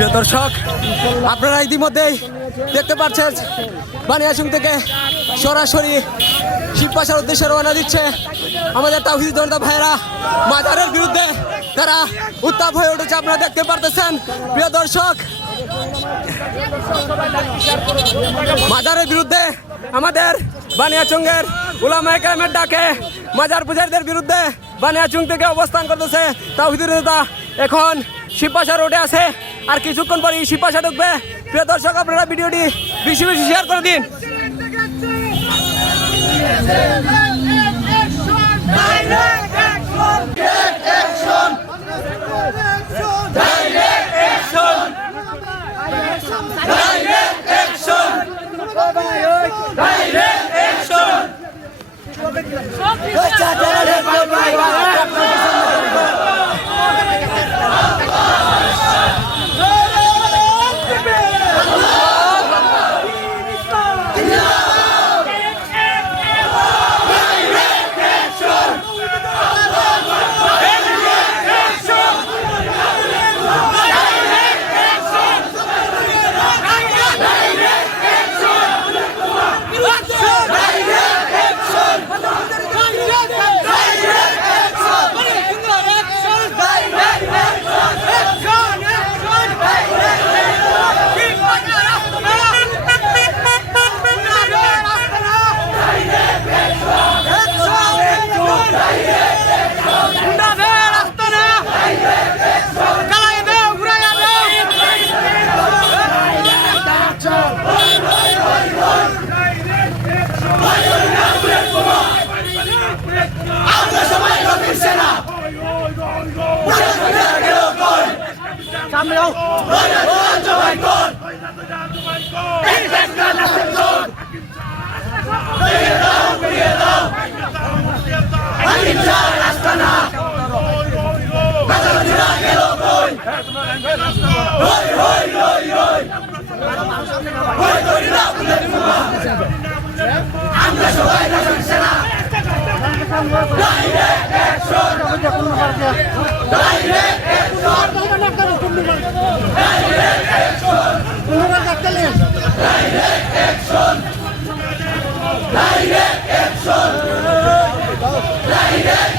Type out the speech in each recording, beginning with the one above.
প্রিয় দর্শক, আপনারা ইতিমধ্যেই দেখতে পাচ্ছেন বানিয়াসুং থেকে সরাসরি শিবপাশার উদ্দেশ্যে রওনা দিচ্ছে আমাদের তাহিদ জনতা ভাইয়েরা। মাজারের বিরুদ্ধে তারা উত্তাপ হয়ে উঠেছে, আপনারা দেখতে পারতেছেন। প্রিয় দর্শক, মাজারের বিরুদ্ধে আমাদের বানিয়াচুঙ্গের উলামা একরামের ডাকে মাজার পূজারীদের বিরুদ্ধে বানিয়াচুং থেকে অবস্থান করতেছে তাহিদুর এখন শিবপাশা রোডে আছে। আর কিছুক্ষণ পরে শিবপাশা ঢুকবে প্রিয় দর্শক আপনারা ভিডিওটি বেশি বেশি শেয়ার করে দিন। সামলাও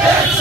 এই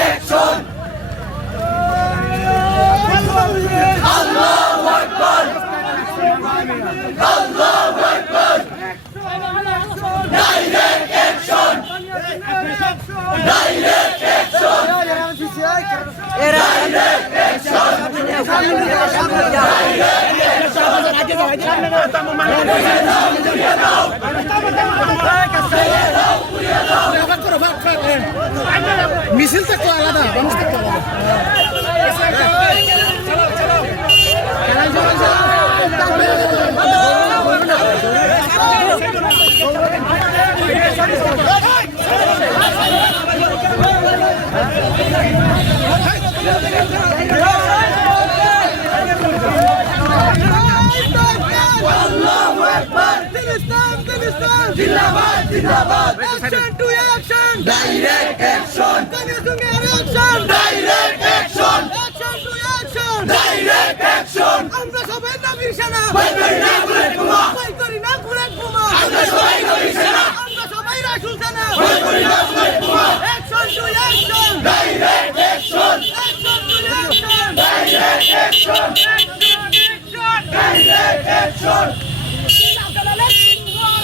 মিছিল থাকতো আলাদা মানুষ থাকতো আলাদা জিন্দাবাদ জিন্দাবাদ। Action to action direct action কানিয়াসুঙ্গে action direct action action to action direct action আমরা সবাই নবীর সেনা। ভয় করি না বুলেট বোমা ভয় করি না বুলেট বোমা আমরা সবাই নবীর সেনা। আমরা সবাই রাসূল সেনা। ভয় করি না বুলেট বোমা action to action direct action action to action direct action direct action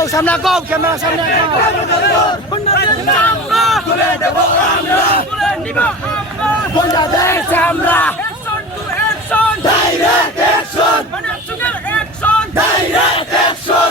আগো সামনে আগো ক্যামেরা সামনে বাংলাদেশ আমরা direct action direct action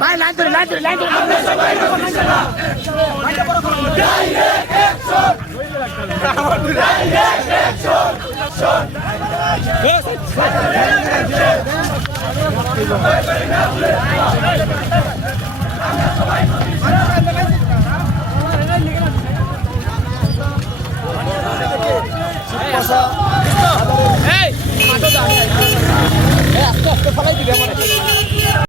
ভাই লাইন ধরে লাইন ধরে লাইন ধরে আচ্ছা, আচ্ছা, আচ্ছা। আস্তে আস্তে ফলাই দিবে আমার।